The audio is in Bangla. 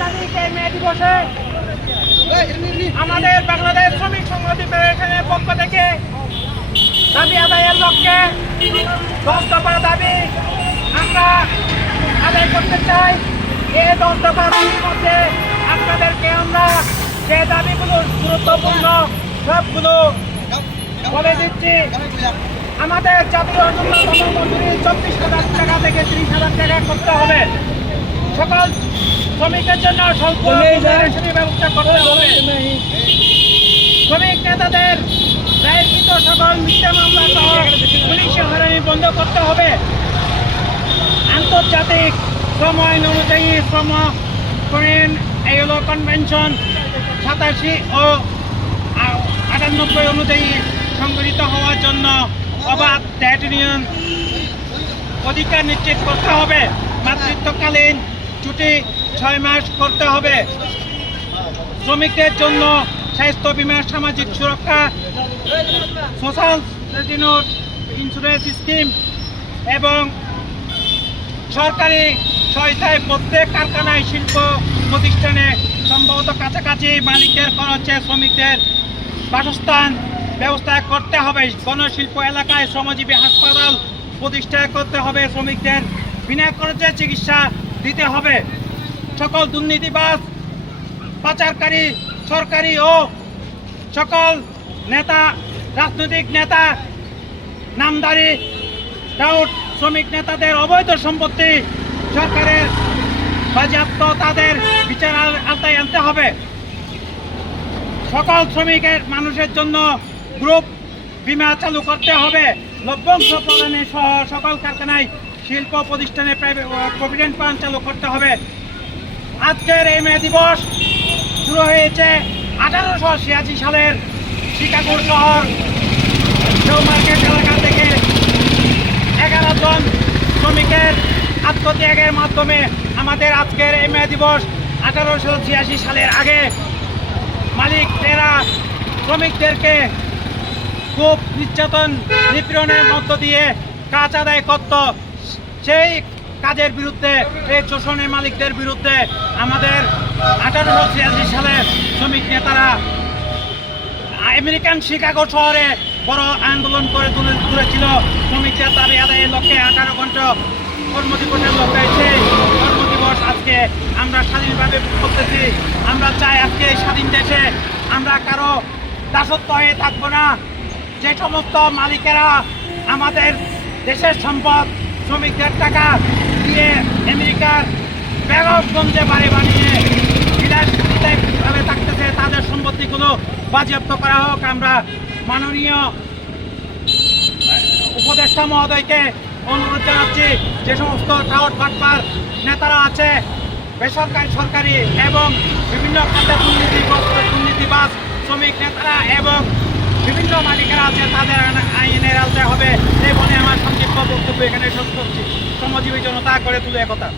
তারিখ এই মে দিবসে আমাদের বাংলাদেশ শ্রমিক সংহতি ফেডারেশনের পক্ষ থেকে দাবি আদায়ের লক্ষ্যে 10 দফা দাবি আমরা আদায় করতে চাই। এই 10 দফা দাবির মধ্যে আপনাদেরকে আমরা যে দাবিগুলো গুরুত্বপূর্ণ সবগুলো বলে দিচ্ছি। আমাদের জাতীয় ন্যূনতম মজুরি 24,000 টাকা থেকে 30,000 টাকা করতে হবে। সকল শ্রমিকের জন্য স্বল্প রেশনের ব্যবস্থা করতে হবে। শ্রমিক নেতাদের দায়েরকৃত সকল মিথ্যা মামলা সহ পুলিশি হয়রানি বন্ধ করতে হবে। আন্তর্জাতিক শ্রম আইন অনুযায়ী শ্রম আইএলও কনভেনশন 87 ও 98 অনুযায়ী সংগঠিত হওয়ার জন্য অবাধ ট্রেড ইউনিয়ন অধিকার নিশ্চিত করতে হবে। মাতৃত্বকালীন ছুটি 6 মাস করতে হবে। শ্রমিকদের জন্য স্বাস্থ্য বীমা, সামাজিক সুরক্ষা, সোশ্যাল ইন্স্যুরেন্স স্কিম এবং সরকারি সহায়তায় প্রত্যেক কারখানায়, শিল্প প্রতিষ্ঠানে সম্ভবত কাছাকাছি মালিকদের খরচে শ্রমিকদের বাসস্থান ব্যবস্থা করতে হবে। গণশিল্প এলাকায় শ্রমজীবী হাসপাতাল প্রতিষ্ঠা করতে হবে। শ্রমিকদের বিনা খরচে চিকিৎসা দিতে হবে। সকল দুর্নীতিবাজ, পাচারকারী, সরকারি ও সকল নেতা, রাজনৈতিক নেতা, নামদারি টাউট শ্রমিক নেতাদের অবৈধ সম্পত্তি সরকারের বাজেয়াপ্ত তাদের বিচার আওতায় আনতে হবে। সকল শ্রমিকের মানুষের জন্য গ্রুপ বীমা চালু করতে হবে। লভ্যাংশ প্রদানে সহ সকল কারখানায়, শিল্প প্রতিষ্ঠানে প্রভিডেন্ট ফান্ড চালু করতে হবে। আজকের এই মে দিবস শুরু হয়েছে 1886 সালের শিকাগো শহর নিউ মার্কেট এলাকা থেকে 11 জন শ্রমিকের আত্মত্যাগের মাধ্যমে আমাদের আজকের এই মে দিবস। 1886 সালের আগে মালিকরা শ্রমিকদেরকে খুব নির্যাতন, নিপীড়নের মধ্য দিয়ে কাজ আদায় করত। সেই কাজের বিরুদ্ধে, এই শোষণের মালিকদের বিরুদ্ধে আমাদের 1886 সালে শ্রমিক নেতারা আমেরিকান শিকাগো শহরে বড় আন্দোলন করে তুলেছিল। শ্রমিকদের দাবি আদায়ের লক্ষ্যে 18 ঘন্টা কর্মদিবসের লক্ষ্যে সেই কর্মদিবস আজকে আমরা স্বাধীনভাবে করতেছি। আমরা চাই আজকে স্বাধীন দেশে আমরা কারো দাসত্ব হয়ে থাকবো না। যে সমস্ত মালিকেরা আমাদের দেশের সম্পদ শ্রমিকদের টাকা দিয়ে আমেরিকার বেগমগঞ্জে বাড়ি বানিয়ে বিলাসিতাভাবে থাকতেছে, তাদের সম্পত্তিগুলো বাজেয়াপ্ত করা হোক। আমরা মাননীয় উপদেষ্টা মহোদয়কে অনুরোধ জানাচ্ছি, যে সমস্ত টাউট বাটপার নেতারা আছে, বেসরকারি, সরকারি এবং বিভিন্ন খাতে দুর্নীতিবাজ শ্রমিক নেতারা এবং বিভিন্ন মালিকেরা আছে, তাদের আইনের আওতায় হবে। এই বলে আমার সংক্ষিপ্ত বক্তব্য এখানে শেষ করছি। শ্রমজীবী জনতা করে তুলে একতা।